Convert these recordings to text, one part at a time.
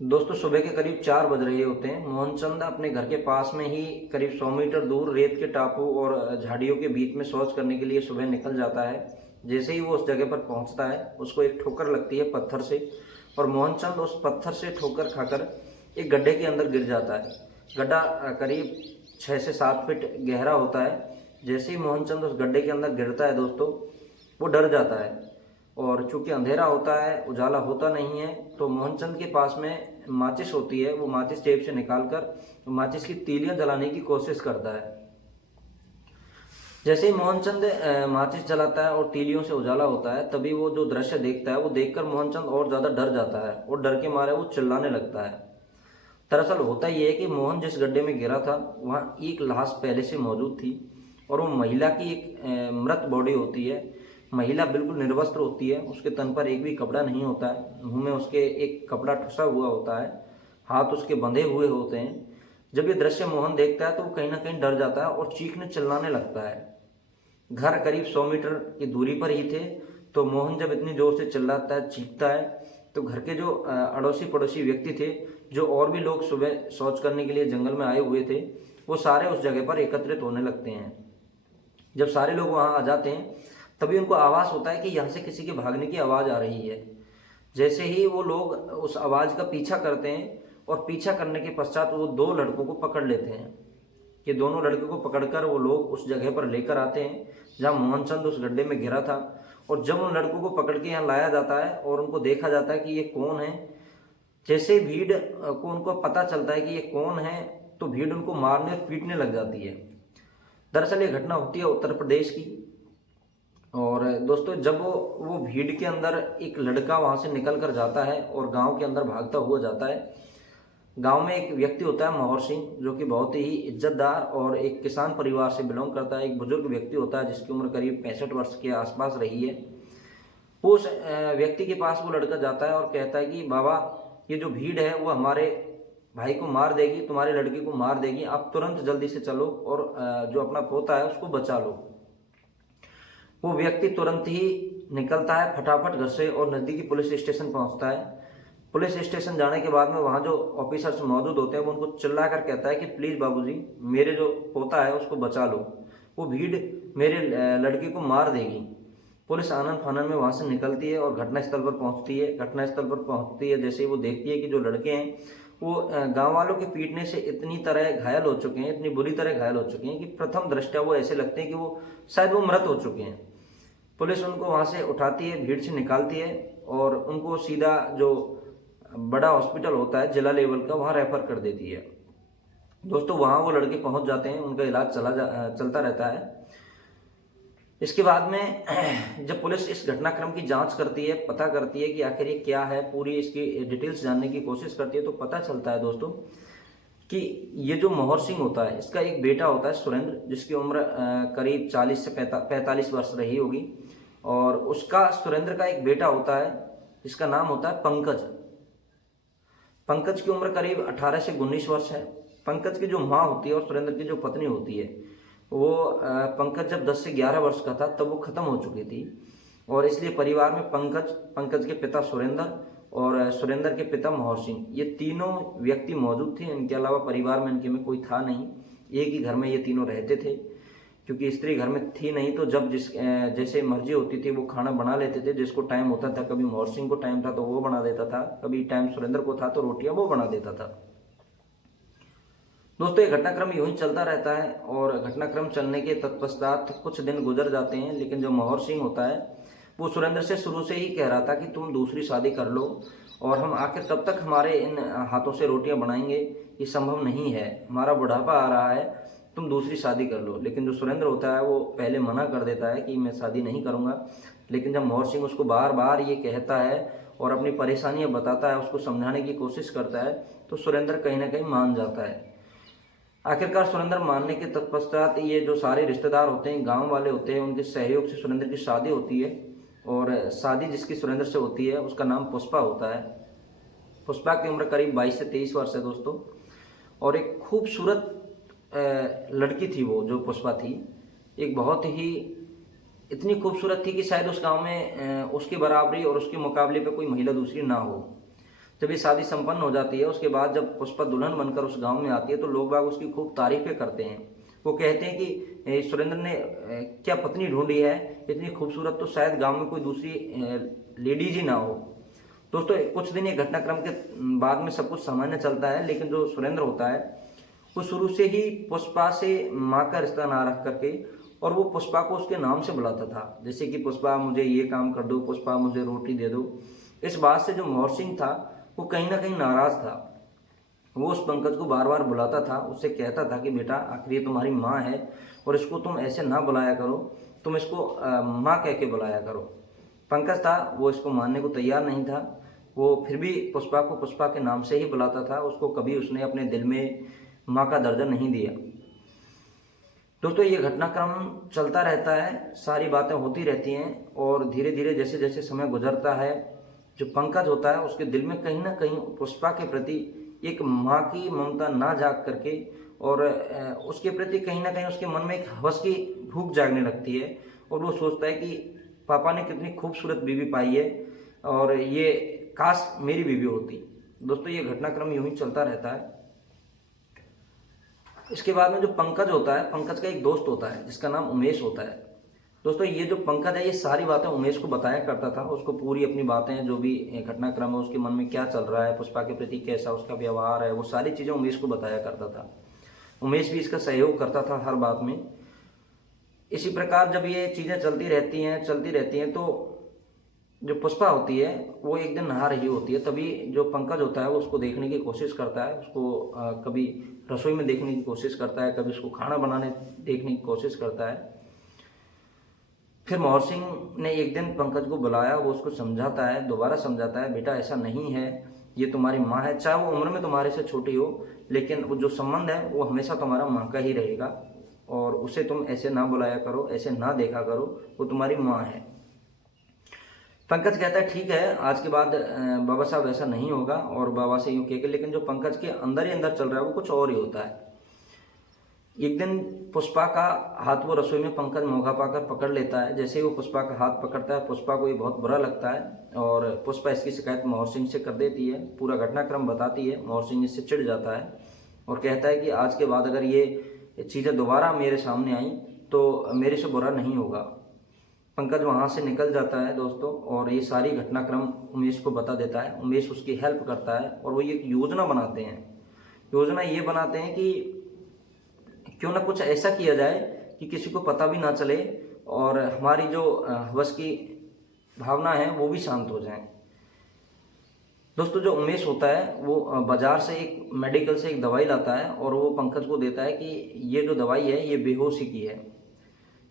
दोस्तों सुबह के करीब 4 बज रहे होते हैं। मोहनचंद अपने घर के पास में ही करीब 100 मीटर दूर रेत के टापू और झाड़ियों के बीच में शौच करने के लिए सुबह निकल जाता है। जैसे ही वो उस जगह पर पहुंचता है उसको एक ठोकर लगती है पत्थर से, और मोहनचंद उस पत्थर से ठोकर खाकर एक गड्ढे के अंदर गिर जाता है। गड्ढा करीब 6 से 7 फीट गहरा होता है। जैसे ही मोहनचंद उस गड्ढे के अंदर गिरता है दोस्तों, वो डर जाता है, और चूंकि अंधेरा होता है, उजाला होता नहीं है, तो मोहनचंद के पास में माचिस होती है। वो माचिस जेब से निकालकर माचिस की तीलियां जलाने की कोशिश करता है। जैसे ही मोहनचंद माचिस जलाता है और तीलियों से उजाला होता है, तभी वो जो दृश्य देखता है वो देखकर मोहनचंद और ज्यादा डर जाता है और डर के मारे वो चिल्लाने लगता है। दरअसल होता यह है कि मोहन जिस गड्ढे में गिरा था वहां एक लाश पहले से मौजूद थी, और वो महिला की एक मृत बॉडी होती है। महिला बिल्कुल निर्वस्त्र होती है, उसके तन पर एक भी कपड़ा नहीं होता है, मुंह में उसके एक कपड़ा ठुसा हुआ होता है, हाथ उसके बंधे हुए होते हैं। जब ये दृश्य मोहन देखता है तो वो कहीं ना कहीं डर जाता है और चीखने चिल्लाने लगता है। घर करीब 100 मीटर की दूरी पर ही थे, तो मोहन जब इतनी जोर से चिल्लाता है, चीखता है, तो घर के जो अड़ोसी पड़ोसी व्यक्ति थे, जो और भी लोग सुबह शौच करने के लिए जंगल में आए हुए थे, वो सारे उस जगह पर एकत्रित होने लगते हैं। जब सारे लोग वहां आ जाते हैं तभी उनको आभास होता है कि यहाँ से किसी के भागने की आवाज़ आ रही है। जैसे ही वो लोग उस आवाज़ का पीछा करते हैं, और पीछा करने के पश्चात वो 2 लड़कों को पकड़ लेते हैं। ये दोनों लड़कों को पकड़कर वो लोग उस जगह पर लेकर आते हैं जहाँ मोहनचंद उस गड्ढे में गिरा था। और जब उन लड़कों को पकड़ के यहाँ लाया जाता है और उनको देखा जाता है कि ये कौन है, जैसे भीड़ को उनको पता चलता है कि ये कौन है, तो भीड़ उनको मारने और पीटने लग जाती है। दरअसल ये घटना होती है उत्तर प्रदेश की। और दोस्तों जब वो भीड़ के अंदर एक लड़का वहां से निकल कर जाता है और गांव के अंदर भागता हुआ जाता है। गांव में एक व्यक्ति होता है मोहर सिंह, जो कि बहुत ही इज्जतदार और एक किसान परिवार से बिलोंग करता है। एक बुजुर्ग व्यक्ति होता है जिसकी उम्र करीब 65 वर्ष के आसपास रही है। वो उस व्यक्ति के पास वो लड़का जाता है और कहता है कि बाबा, ये जो भीड़ है वो हमारे भाई को मार देगी, तुम्हारे लड़के को मार देगी, आप तुरंत जल्दी से चलो और जो अपना पोता है उसको बचा लो। वो व्यक्ति तुरंत ही निकलता है फटाफट घर से और नज़दीकी पुलिस स्टेशन पहुंचता है। पुलिस स्टेशन जाने के बाद में वहां जो ऑफिसर्स मौजूद होते हैं वो उनको चिल्ला कर कहता है कि प्लीज़ बाबूजी, मेरे जो पोता है उसको बचा लो, वो भीड़ मेरे लड़के को मार देगी। पुलिस आनन फानन में वहां से निकलती है और घटनास्थल पर पहुंचती है। घटनास्थल पर पहुंचती है जैसे ही वो देखती है कि जो लड़के हैं वो गांव वालों के पीटने से इतनी तरह घायल हो चुके हैं, इतनी बुरी तरह घायल हो चुके हैं कि प्रथम दृष्टया वो ऐसे लगते हैं कि वो शायद वो मृत हो चुके हैं। पुलिस उनको वहां से उठाती है, भीड़ से निकालती है और उनको सीधा जो बड़ा हॉस्पिटल होता है जिला लेवल का, वहां रेफर कर देती है। दोस्तों वहां वो लड़के पहुंच जाते हैं, उनका इलाज चलता रहता है। इसके बाद में जब पुलिस इस घटनाक्रम की जांच करती है, पता करती है कि आखिर ये क्या है, पूरी इसकी डिटेल्स जानने की कोशिश करती है, तो पता चलता है दोस्तों कि ये जो मोहर सिंह होता है इसका एक बेटा होता है सुरेंद्र, जिसकी उम्र करीब 40 से 45 वर्ष रही होगी। और उसका सुरेंद्र का एक बेटा होता है जिसका नाम होता है पंकज। पंकज की उम्र करीब 18 से 19 वर्ष है। पंकज की जो माँ होती है और सुरेंद्र की जो पत्नी होती है, वो पंकज जब 10 से 11 वर्ष का था तब वो खत्म हो चुकी थी। और इसलिए परिवार में पंकज के पिता सुरेंद्र और सुरेंद्र के पिता मोहर सिंह, ये तीनों व्यक्ति मौजूद थे। इनके अलावा परिवार में इनके में कोई था नहीं। एक ही घर में ये तीनों रहते थे, क्योंकि स्त्री घर में थी नहीं, तो जब जैसे मर्जी होती थी वो खाना बना लेते थे। जिसको टाइम होता था, कभी मोहर सिंह को टाइम था तो वो बना देता था, कभी टाइम सुरेंद्र को था तो रोटियां वो बना देता था। दोस्तों ये घटनाक्रम यूं ही चलता रहता है और घटनाक्रम चलने के तत्पश्चात कुछ दिन गुजर जाते हैं। लेकिन जो मोहर सिंह होता है वो सुरेंद्र से शुरू से ही कह रहा था कि तुम दूसरी शादी कर लो, और हम आखिर कब तक हमारे इन हाथों से रोटियां बनाएंगे, ये संभव नहीं है, हमारा बुढ़ापा आ रहा है, तुम दूसरी शादी कर लो। लेकिन जो सुरेंद्र होता है वो पहले मना कर देता है कि मैं शादी नहीं करूंगा। लेकिन जब मोहर सिंह उसको बार बार ये कहता है और अपनी परेशानियां बताता है, उसको समझाने की कोशिश करता है, तो सुरेंद्र कहीं ना कहीं मान जाता है। आखिरकार सुरेंद्र मानने के तत्पश्चात ये जो सारे रिश्तेदार होते हैं, गांव वाले होते हैं, उनके सहयोग से सुरेंद्र की शादी होती है। और शादी जिसकी सुरेंद्र से होती है उसका नाम पुष्पा होता है। पुष्पा की उम्र करीब 22 से 23 वर्ष है दोस्तों। और एक खूबसूरत लड़की थी वो, जो पुष्पा थी, एक बहुत ही इतनी खूबसूरत थी कि शायद उस गांव में उसके बराबरी और उसके मुकाबले पे कोई महिला दूसरी ना हो। जब ये शादी संपन्न हो जाती है, उसके बाद जब पुष्पा दुल्हन बनकर उस गांव में आती है तो लोग बाग उसकी खूब तारीफें करते हैं। वो कहते हैं कि सुरेंद्र ने क्या पत्नी ढूंढी है, इतनी खूबसूरत तो शायद गांव में कोई दूसरी लेडीज ही ना हो। दोस्तों कुछ दिन ये घटनाक्रम के बाद में सब कुछ सामान्य चलता है, लेकिन जो सुरेंद्र होता है वो शुरू से ही पुष्पा से माँ का रिश्ता ना रख करके और वो पुष्पा को उसके नाम से बुलाता था, जैसे कि पुष्पा मुझे ये काम कर दो, पुष्पा मुझे रोटी दे दो। इस बात से जो मोहर सिंह था वो कहीं ना कहीं नाराज था। वो उस पंकज को बार बार बुलाता था, उससे कहता था कि बेटा आखिर ये तुम्हारी माँ है और इसको तुम ऐसे ना बुलाया करो, तुम इसको माँ कह के बुलाया करो। पंकज था वो इसको मानने को तैयार नहीं था। वो फिर भी पुष्पा को पुष्पा के नाम से ही बुलाता था, उसको कभी उसने अपने दिल में माँ का दर्जा नहीं दिया। दोस्तों ये घटनाक्रम चलता रहता है, सारी बातें होती रहती हैं और धीरे धीरे जैसे जैसे समय गुजरता है, जो पंकज होता है उसके दिल में कहीं ना कहीं पुष्पा के प्रति एक माँ की ममता ना जाग करके और उसके प्रति कहीं ना कहीं उसके मन में एक हवस की भूख जागने लगती है और वो सोचता है कि पापा ने कितनी खूबसूरत बीवी पाई है और ये काश मेरी बीवी होती। दोस्तों ये घटनाक्रम यूं ही चलता रहता है। इसके बाद में जो पंकज होता है, पंकज का एक दोस्त होता है जिसका नाम उमेश होता है। दोस्तों ये जो पंकज है ये सारी बातें उमेश को बताया करता था, उसको पूरी अपनी बातें जो भी घटनाक्रम है उसके मन में क्या चल रहा है, पुष्पा के प्रति कैसा उसका व्यवहार है, वो सारी चीज़ें उमेश को बताया करता था। उमेश भी इसका सहयोग करता था हर बात में। इसी प्रकार जब ये चीज़ें चलती रहती हैं तो जो पुष्पा होती है वो एक दिन नहा रही होती है, तभी जो पंकज होता है वो उसको देखने की कोशिश करता है, उसको कभी रसोई में देखने की कोशिश करता है, कभी उसको खाना बनाने देखने की कोशिश करता है। फिर मोहर सिंह ने एक दिन पंकज को बुलाया, वो उसको समझाता है, दोबारा समझाता है, बेटा ऐसा नहीं है, ये तुम्हारी माँ है, चाहे वो उम्र में तुम्हारे से छोटी हो लेकिन वो जो संबंध है वो हमेशा तुम्हारा माँ का ही रहेगा और उसे तुम ऐसे ना बुलाया करो, ऐसे ना देखा करो, वो तुम्हारी माँ है। पंकज कहता है ठीक है, आज के बाद बाबा साहब ऐसा नहीं होगा और बाबा से यूँ कह के, लेकिन जो पंकज के अंदर ही अंदर चल रहा है वो कुछ और ही होता है। एक दिन पुष्पा का हाथ वो रसोई में पंकज मौका पाकर पकड़ लेता है, जैसे ही वो पुष्पा का हाथ पकड़ता है पुष्पा को ये बहुत बुरा लगता है और पुष्पा इसकी शिकायत मोहर सिंह से कर देती है, पूरा घटनाक्रम बताती है। मोहर सिंह इससे चिढ़ जाता है और कहता है कि आज के बाद अगर ये चीज़ें दोबारा मेरे सामने आई तो मेरे से बुरा नहीं होगा। पंकज वहाँ से निकल जाता है दोस्तों और ये सारी घटनाक्रम उमेश को बता देता है। उमेश उसकी हेल्प करता है और वो ये योजना बनाते हैं। योजना ये बनाते हैं कि क्यों ना कुछ ऐसा किया जाए कि किसी को पता भी ना चले और हमारी जो हवस की भावना है वो भी शांत हो जाए। दोस्तों जो उमेश होता है वो बाजार से एक मेडिकल से एक दवाई लाता है और वो पंकज को देता है कि ये जो दवाई है ये बेहोशी की है,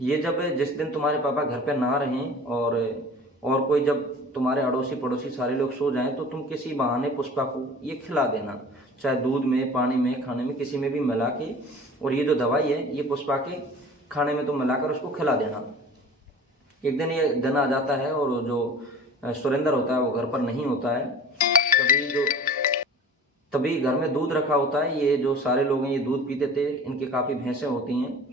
ये जब जिस दिन तुम्हारे पापा घर पे ना रहें और कोई जब तुम्हारे अड़ोसी पड़ोसी सारे लोग सो जाएं तो तुम किसी बहाने पुष्पा को ये खिला देना, चाहे दूध में, पानी में, खाने में, किसी में भी मिला के, और ये जो दवाई है ये पुष्पा के खाने में तुम मिलाकर उसको खिला देना। एक दिन ये दिन आ जाता है और जो सुरेंद्र होता है वो घर पर नहीं होता है। तभी घर में दूध रखा होता है, ये जो सारे लोग हैं ये दूध पीते थे, इनकी काफ़ी भैंसें होती हैं।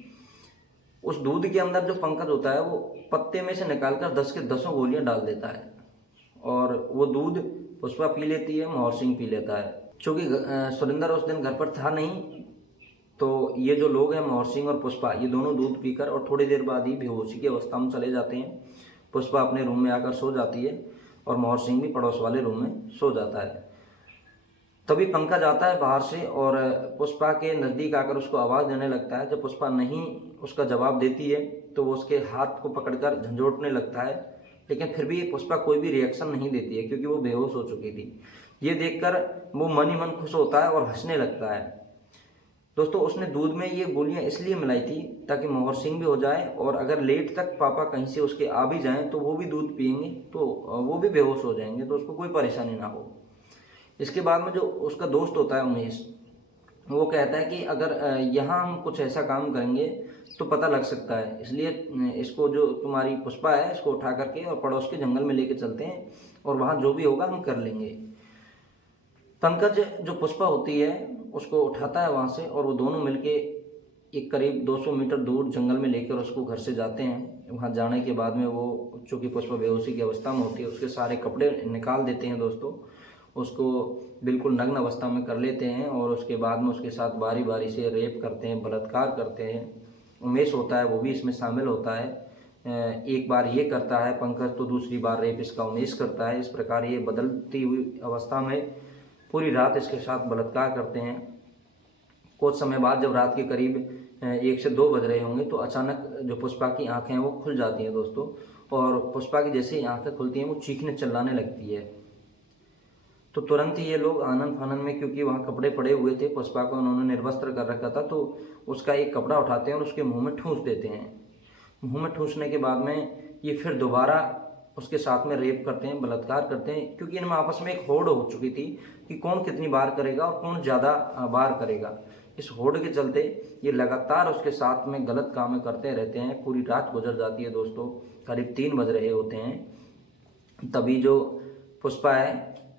उस दूध के अंदर जो पंकज होता है वो पत्ते में से निकालकर 10 के 10 गोलियां डाल देता है और वो दूध पुष्पा पी लेती है, मोहर सिंह पी लेता है। चूँकि सुरेंद्र उस दिन घर पर था नहीं तो ये जो लोग हैं मोहर सिंह और पुष्पा ये दोनों दूध पीकर और थोड़ी देर बाद ही बेहोशी की अवस्था में चले जाते हैं। पुष्पा अपने रूम में आकर सो जाती है और मोहर सिंह भी पड़ोस वाले रूम में सो जाता है। तभी पंकज आता है बाहर से और पुष्पा के नज़दीक आकर उसको आवाज़ देने लगता है। जब पुष्पा नहीं उसका जवाब देती है तो वो उसके हाथ को पकड़कर झंझोटने लगता है, लेकिन फिर भी पुष्पा कोई भी रिएक्शन नहीं देती है क्योंकि वो बेहोश हो चुकी थी। ये देखकर वो मन ही मन खुश होता है और हंसने लगता है। दोस्तों उसने दूध में ये गोलियां इसलिए मिलाई थी ताकि मोहर सिंह भी हो जाए और अगर लेट तक पापा कहीं से उसके आ भी जाएं तो वो भी दूध पियेंगे तो वो भी बेहोश हो जाएंगे, तो उसको कोई परेशानी ना हो। इसके बाद में जो उसका दोस्त होता है उमेश, वो कहता है कि अगर यहाँ हम कुछ ऐसा काम करेंगे तो पता लग सकता है, इसलिए इसको जो तुम्हारी पुष्पा है इसको उठा करके और पड़ोस के जंगल में लेके चलते हैं और वहाँ जो भी होगा हम कर लेंगे। पंकज जो पुष्पा होती है उसको उठाता है वहाँ से और वो दोनों मिलके एक करीब 200 मीटर दूर जंगल में लेकर उसको घर से जाते हैं। वहाँ जाने के बाद में वो चूँकि पुष्पा बेहोशी की अवस्था में होती है उसके सारे कपड़े निकाल देते हैं दोस्तों उसको बिल्कुल नग्न अवस्था में कर लेते हैं और उसके बाद में उसके साथ बारी बारी से रेप करते हैं, बलात्कार करते हैं। उमेश होता है वो भी इसमें शामिल होता है। एक बार ये करता है पंकज तो दूसरी बार रेप इसका उमेश करता है। इस प्रकार ये बदलती हुई अवस्था में पूरी रात इसके साथ बलात्कार करते हैं। कुछ समय बाद जब रात के करीब 1 से 2 बज रहे होंगे तो अचानक जो पुष्पा की आंखें हैं वो खुल जाती हैं दोस्तों, और पुष्पा की जैसे ही आंखें खुलती हैं वो चीखने चिल्लाने लगती है। तो तुरंत ही ये लोग आनन फानन में, क्योंकि वहाँ कपड़े पड़े हुए थे, पुष्पा को उन्होंने निर्वस्त्र कर रखा था, तो उसका एक कपड़ा उठाते हैं और उसके मुंह में ठूंस देते हैं। मुंह में ठूंसने के बाद में ये फिर दोबारा उसके साथ में रेप करते हैं, बलात्कार करते हैं, क्योंकि इनमें आपस में एक होड़ हो चुकी थी कि कौन कितनी बार करेगा और कौन ज़्यादा बार करेगा। इस होड़ के चलते ये लगातार उसके साथ में गलत काम करते रहते हैं। पूरी रात गुजर जाती है दोस्तों, करीब 3 बज रहे होते हैं। तभी जो पुष्पा है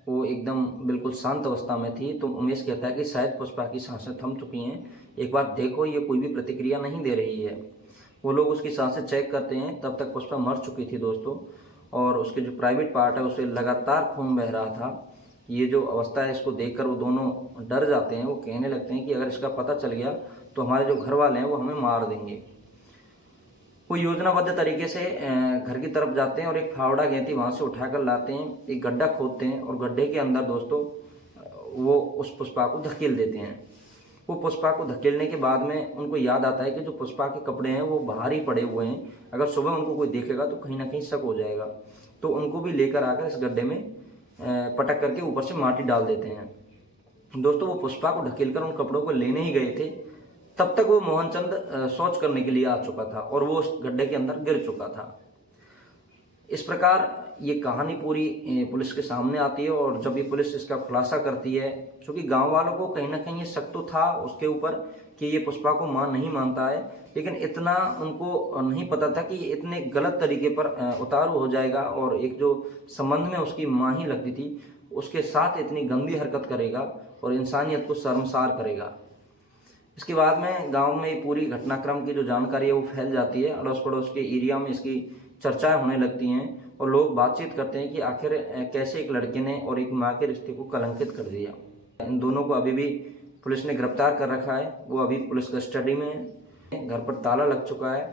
वो एकदम बिल्कुल शांत अवस्था में थी, तो उमेश कहता है कि शायद पुष्पा की सांसें थम चुकी हैं, एक बार देखो, ये कोई भी प्रतिक्रिया नहीं दे रही है। वो लोग उसकी सांसें चेक करते हैं, तब तक पुष्पा मर चुकी थी दोस्तों, और उसके जो प्राइवेट पार्ट है उसे लगातार खून बह रहा था। ये जो अवस्था है इसको देखकर वो दोनों डर जाते हैं। वो कहने लगते हैं कि अगर इसका पता चल गया तो हमारे जो घर वाले हैं वो हमें मार देंगे। वो योजनाबद्ध तरीके से घर की तरफ जाते हैं और एक फावड़ा गेंती वहाँ से उठाकर लाते हैं, एक गड्ढा खोदते हैं और गड्ढे के अंदर दोस्तों वो उस पुष्पा को धकेल देते हैं। वो पुष्पा को धकेलने के बाद में उनको याद आता है कि जो पुष्पा के कपड़े हैं वो बाहर ही पड़े हुए हैं, अगर सुबह उनको कोई देखेगा तो कहीं ना कहीं शक हो जाएगा। तो उनको भी लेकर आकर इस गड्ढे में पटक करके ऊपर से माटी डाल देते हैं। दोस्तों वो पुष्पा को ढकेलकर उन कपड़ों को लेने ही गए थे, तब तक वो मोहनचंद शौच करने के लिए आ चुका था और वो उस गड्ढे के अंदर गिर चुका था। इस प्रकार ये कहानी पूरी पुलिस के सामने आती है, और जब ये पुलिस इसका खुलासा करती है, क्योंकि गांव वालों को कहीं ना कहीं ये शक तो था उसके ऊपर कि ये पुष्पा को मां नहीं मानता है, लेकिन इतना उनको नहीं पता था कि ये इतने गलत तरीके पर उतारू हो जाएगा और एक जो संबंध में उसकी मां ही लगती थी उसके साथ इतनी गंदी हरकत करेगा और इंसानियत को शर्मसार करेगा। इसके बाद में गांव में ये पूरी घटनाक्रम की जो जानकारी है वो फैल जाती है, अड़ोस पड़ोस के एरिया में इसकी चर्चाएं होने लगती हैं और लोग बातचीत करते हैं कि आखिर कैसे एक लड़के ने और एक माँ के रिश्ते को कलंकित कर दिया। इन दोनों को अभी भी पुलिस ने गिरफ्तार कर रखा है, वो अभी पुलिस कस्टडी में है, घर पर ताला लग चुका है।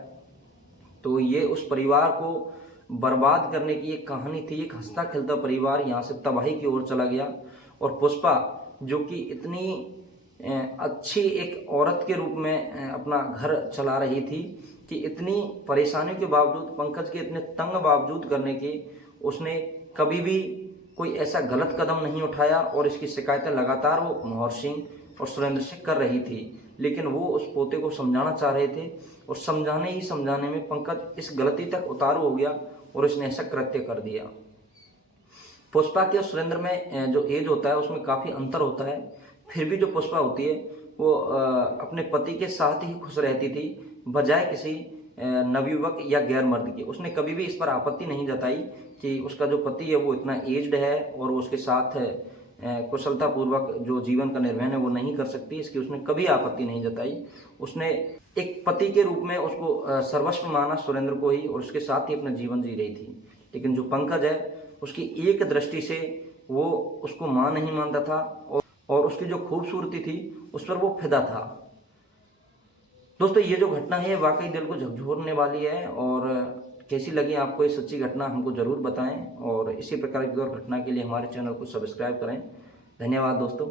तो ये उस परिवार को बर्बाद करने की एक कहानी थी। एक हंसता खेलता परिवार यहाँ से तबाही की ओर चला गया, और पुष्पा जो कि इतनी अच्छी एक औरत के रूप में अपना घर चला रही थी कि इतनी परेशानियों के बावजूद, पंकज के इतने तंग बावजूद करने के, उसने कभी भी कोई ऐसा गलत कदम नहीं उठाया और इसकी शिकायतें लगातार वो मोहर सिंह और सुरेंद्र सिंह कर रही थी। लेकिन वो उस पोते को समझाना चाह रहे थे और समझाने ही समझाने में पंकज इस गलती तक उतारू हो गया और इसने ऐसा कृत्य कर दिया। पुष्पा के और सुरेंद्र में जो एज होता है उसमें काफ़ी अंतर होता है, फिर भी जो पुष्पा होती है वो अपने पति के साथ ही खुश रहती थी बजाय किसी नवयुवक या गैर मर्द के। उसने कभी भी इस पर आपत्ति नहीं जताई कि उसका जो पति है वो इतना एज्ड है और वो उसके साथ कुशलतापूर्वक जो जीवन का निर्वहन है वो नहीं कर सकती, इसकी उसने कभी आपत्ति नहीं जताई। उसने एक पति के रूप में उसको सर्वस्व माना सुरेंद्र को ही, और उसके साथ ही अपना जीवन जी रही थी। लेकिन जो पंकज है उसकी एक दृष्टि से वो उसको मां नहीं मानता था और उसकी जो खूबसूरती थी उस पर वो फिदा था। दोस्तों ये जो घटना है वाकई दिल को झकझोरने वाली है, और कैसी लगी आपको ये सच्ची घटना हमको ज़रूर बताएं, और इसी प्रकार की और घटना के लिए हमारे चैनल को सब्सक्राइब करें। धन्यवाद दोस्तों।